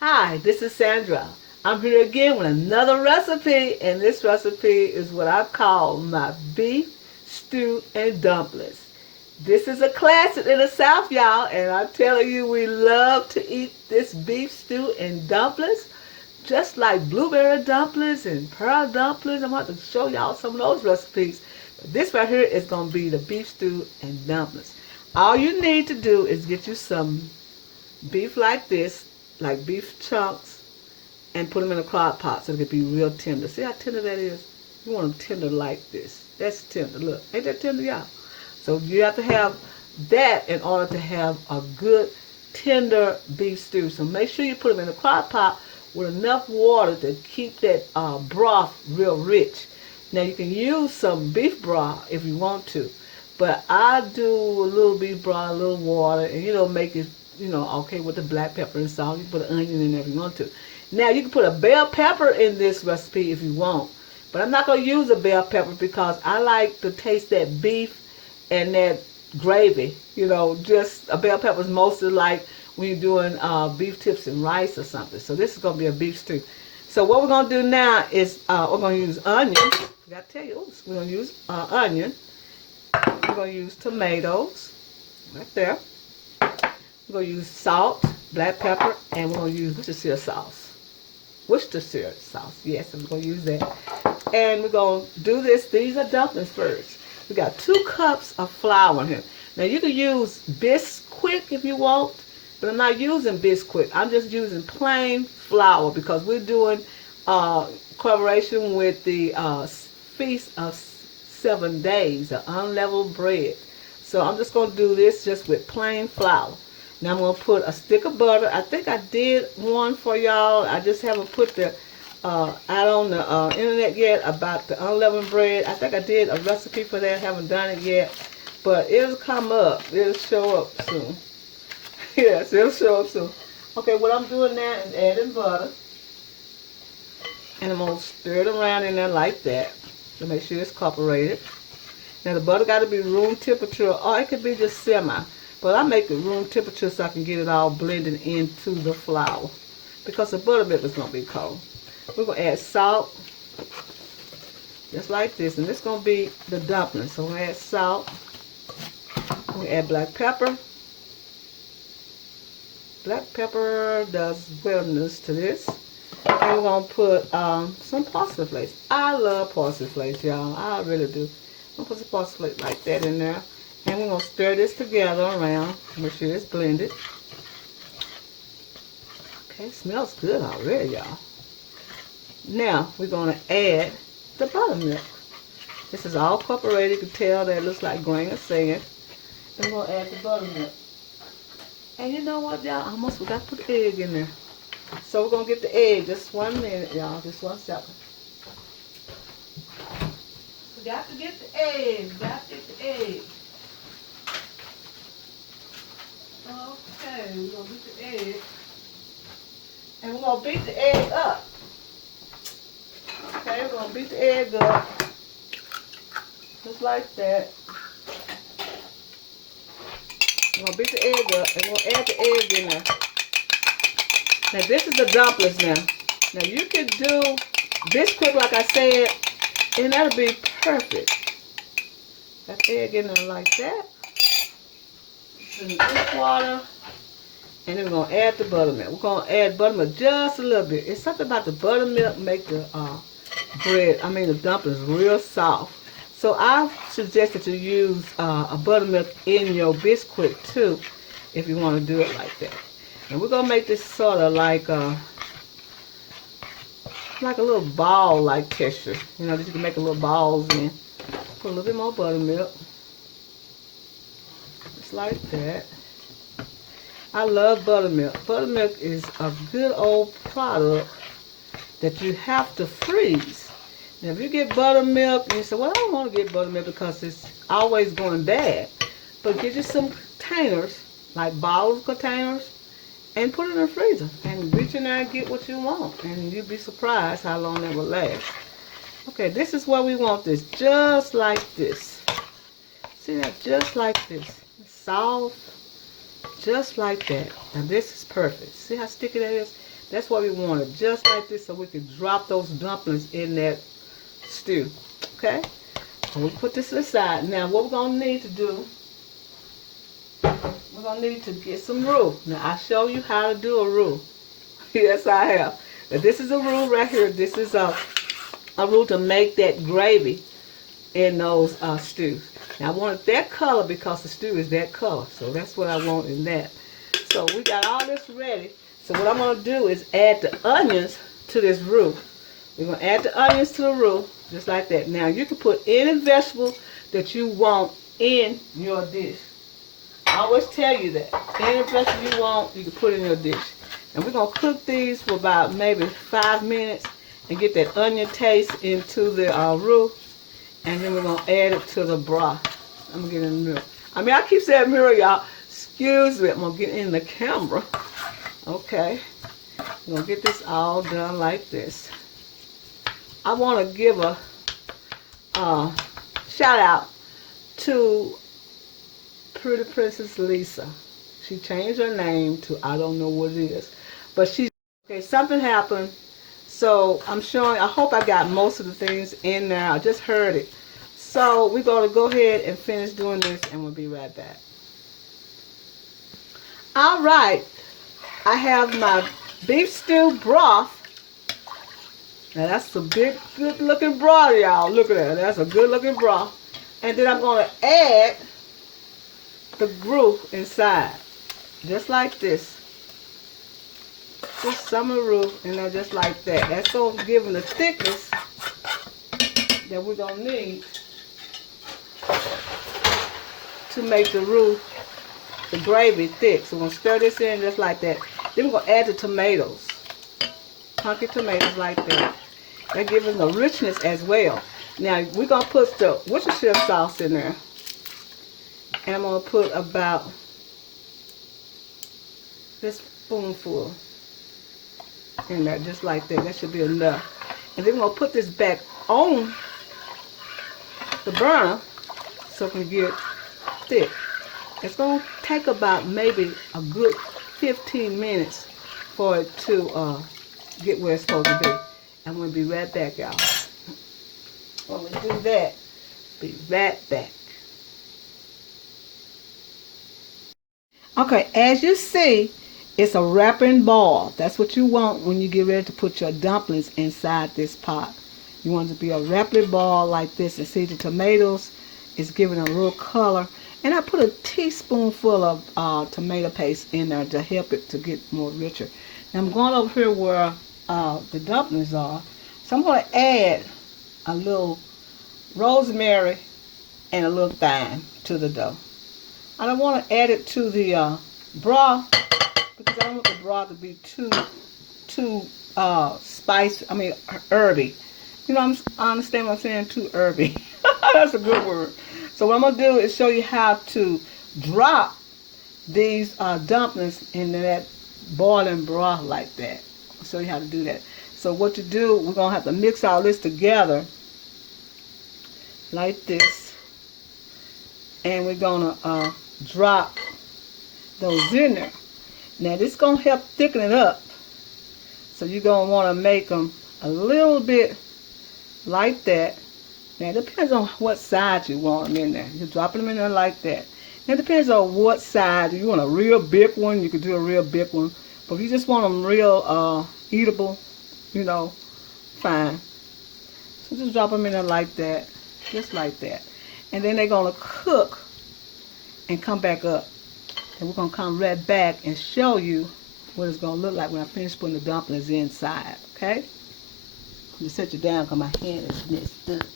Hi, this is Sandra. I'm here again with another recipe, and this recipe is what I call my beef stew and dumplings. This is a classic in the South, y'all, and I'm telling you, we love to eat this beef stew and dumplings, just like blueberry dumplings and pearl dumplings. I'm about to show y'all some of those recipes. But this right here is going to be the beef stew and dumplings. All you need to do is get you some beef like this, like beef chunks, and put them in a crock pot so they can be real tender. See how tender that is? You want them tender like this. That's tender. Look, ain't that tender, y'all? So you have to have that in order to have a good tender beef stew. So make sure you put them in a crock pot with enough water to keep that broth real rich. Now you can use some beef broth if you want to, but I do a little beef broth, a little water, and make it okay with the black pepper and salt. You can put an onion in there if you want to. Now you can put a bell pepper in this recipe if you want, but I'm not gonna use a bell pepper because I like to taste that beef and that gravy. Just a bell pepper is mostly like when you're doing beef tips and rice or something. So this is gonna be a beef stew. So what we're gonna do now is we're gonna use onion. I gotta tell you, we're gonna use onion. We're gonna use tomatoes right there. We're going to use salt, black pepper, and we're going to use Worcestershire sauce. Worcestershire sauce, yes, I'm going to use that. And we're going to do this. These are dumplings first. We got 2 cups of flour in here. Now you can use Bisquick if you want, but I'm not using Bisquick. I'm just using plain flour because we're doing collaboration with the Feast of 7 Days, the unleavened bread. So I'm just going to do this just with plain flour. Now I'm going to put a stick of butter. I think I did one for y'all. I just haven't put the out on the internet yet about the unleavened bread. I think I did a recipe for that. Haven't done it yet. But it'll come up. It'll show up soon. Yes, it'll show up soon. Okay, what I'm doing now is adding butter. And I'm going to stir it around in there like that to make sure it's incorporated. Now the butter got to be room temperature, or it could be just semi. But I make it room temperature so I can get it all blended into the flour, because the buttermilk is going to be cold. We're going to add salt, just like this. And this is going to be the dumplings. So we're going to add salt. We're going to add black pepper. Black pepper does wellness to this. And we're going to put some parsley flakes. I love parsley flakes, y'all. I really do. I'm going to put some parsley flakes like that in there. And we're going to stir this together around. Make sure it's blended. Okay, it smells good already, y'all. Now, we're going to add the buttermilk. This is all incorporated. You can tell that it looks like grain of sand. And we're going to add the buttermilk. And you know what, y'all? I almost forgot to put the egg in there. So we're going to get the egg. Just 1 minute, y'all. Just 1 second. We got to get the egg. Got to get the egg. Okay, we're going to beat the egg. And we're going to beat the egg up. Okay, we're going to beat the egg up. Just like that. We're going to beat the egg up and we're going to add the egg in there. Now this is the dumplings now. Now you can do this quick like I said, and that'll be perfect. Got the egg in there like that. In this water, and then we're going to add the buttermilk. We're going to add buttermilk just a little bit. It's something about the buttermilk make the the dumplings real soft. So I suggest that you use a buttermilk in your Bisquick too, if you want to do it like that. And we're going to make this sort of like a little ball-like texture. That you can make a little balls in. Put a little bit more buttermilk. Just like that. I love buttermilk. Buttermilk is a good old product that you have to freeze. Now if you get buttermilk and you say, well, I don't want to get buttermilk because it's always going bad. But get you some containers, like bottle containers, and put it in the freezer. And reach in there and get what you want. And you'll be surprised how long that will last. Okay, this is where we want this. Just like this. See that? Just like this. Soft. Just like that. Now this is perfect. See how sticky that is? That's why we want it just like this so we can drop those dumplings in that stew. Okay? So we put this aside. Now what we're going to need to do, we're going to need to get some roux. Now I'll show you how to do a roux. Yes, I have. Now this is a roux right here. This is a roux to make that gravy in those stews. Now I want it that color because the stew is that color. So that's what I want in that. So we got all this ready. So what I'm going to do is add the onions to this roux. We're going to add the onions to the roux, just like that. Now you can put any vegetable that you want in your dish. I always tell you that. Any vegetable you want, you can put in your dish. And we're going to cook these for about maybe 5 minutes and get that onion taste into the roux. And then we're going to add it to the broth. I'm going to get in the mirror. I keep saying mirror, y'all. Excuse me. I'm going to get in the camera. Okay. I'm going to get this all done like this. I want to give a shout out to Pretty Princess Lisa. She changed her name to I don't know what it is. But okay, something happened. So I'm showing, I hope I got most of the things in there. I just heard it. So we're going to go ahead and finish doing this and we'll be right back. All right. I have my beef stew broth. Now that's a big, good looking broth, y'all. Look at that. That's a good looking broth. And then I'm going to add the roux inside. Just like this. Just some of the roux in there just like that. That's so giving the thickness that we're going to need to make the roux, the gravy thick. So we're going to stir this in just like that. Then we're going to add the tomatoes. Chunky tomatoes like that. That gives them the richness as well. Now we're going to put the Worcestershire sauce in there. And I'm going to put about this spoonful in there just like that. That should be enough. And then we're going to put this back on the burner so it can get thick. It's going to take about maybe a good 15 minutes for it to get where it's supposed to be. I'm going to be right back, y'all. When we do that, be right back. Okay, as you see, it's a wrapping ball. That's what you want when you get ready to put your dumplings inside this pot. You want it to be a wrapping ball like this. And see, the tomatoes is giving a real color. And I put a teaspoonful of tomato paste in there to help it to get more richer. Now I'm going over here where the dumplings are. So I'm going to add a little rosemary and a little thyme to the dough. I don't want to add it to the broth because I don't want the broth to be too spicy. Herby. You know, I understand what I'm saying, too herby. That's a good word. So what I'm going to do is show you how to drop these dumplings into that boiling broth like that. I'll show you how to do that. So what you do, we're going to have to mix all this together like this. And we're going to drop those in there. Now this is going to help thicken it up. So you're going to want to make them a little bit like that. Now it depends on what size you want them in there. You're dropping them in there like that. Now it depends on what size. If you want a real big one, you can do a real big one. But if you just want them real eatable, you know, fine. So just drop them in there like that. Just like that. And then they're going to cook and come back up. And we're going to come right back and show you what it's going to look like when I finish putting the dumplings inside. Okay? I'm going to set you down because my hand is messed up.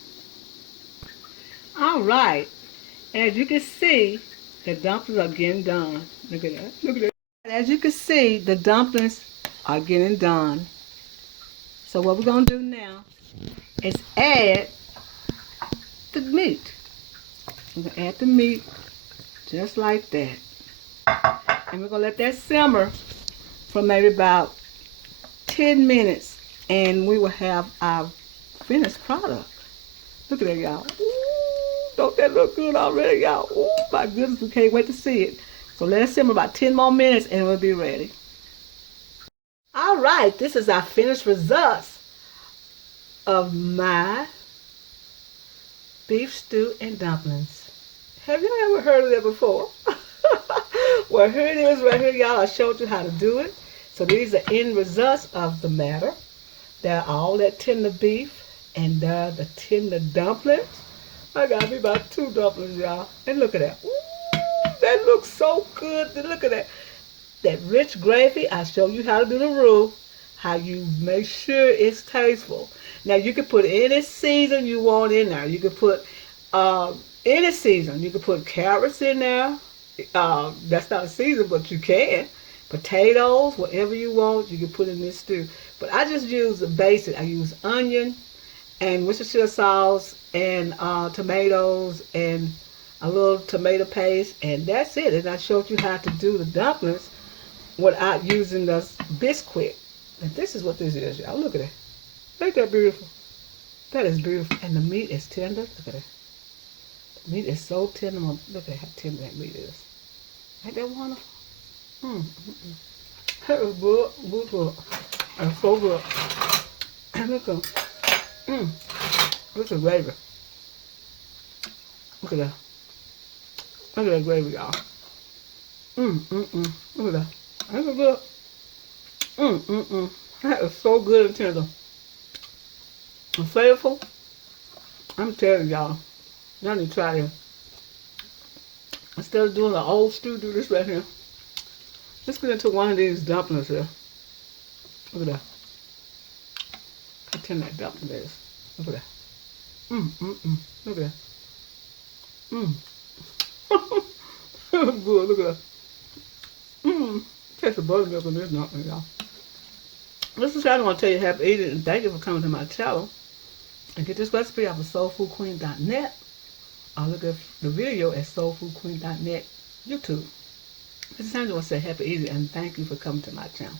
Alright. As you can see, the dumplings are getting done. Look at that. Look at that. As you can see, the dumplings are getting done. So what we're going to do now is add the meat. We're going to add the meat just like that. And we're going to let that simmer for maybe about 10 minutes. And we will have our finished product. Look at that, y'all. Ooh, don't that look good already, y'all? Oh, my goodness, we can't wait to see it. So let it simmer about 10 more minutes and we'll be ready. All All right, this is our finished results of my beef stew and dumplings. Have you ever heard of that before? Well, here it is right here, y'all. I showed you how to do it. So these are end results of the matter. They're all that tender beef and the tender dumplings. I got me about 2 dumplings, y'all. And look at that. Ooh, that looks so good. Look at that. That rich gravy. I show you how to do the rule. How you make sure it's tasteful. Now you can put any season you want in there. You can put any season. You can put carrots in there. That's not a season, but you can. Potatoes, whatever you want, you can put in this stew. But I just use the basic. I use onion and Worcestershire sauce and tomatoes and a little tomato paste, and that's it. And I showed you how to do the dumplings without using the Bisquick. And this is what this is, y'all. Look at that. Ain't that beautiful? That is beautiful. And the meat is tender. Look at that. The meat is so tender. Look at how tender that meat is. Ain't that wonderful? That is good. Good, good. That's so good. And look at look at the gravy. Look at that. Look at that gravy, y'all. Look at that. Ain't it good? That is so good and tender. And flavorful. I'm telling y'all. Y'all need to try this. Instead of doing the old stew, do this right here. Let's get into one of these dumplings here. Look at that. How tender that dumpling is. Look at that. Look at that. Good, look at that. Taste the buttermilk in this dumpling, y'all. This is how I want to tell you happy eating, and thank you for coming to my channel. And get this recipe off of soulfoodqueen.net. Or look at the video at soulfoodqueen.net YouTube. This is how I want to say happy eating, and thank you for coming to my channel.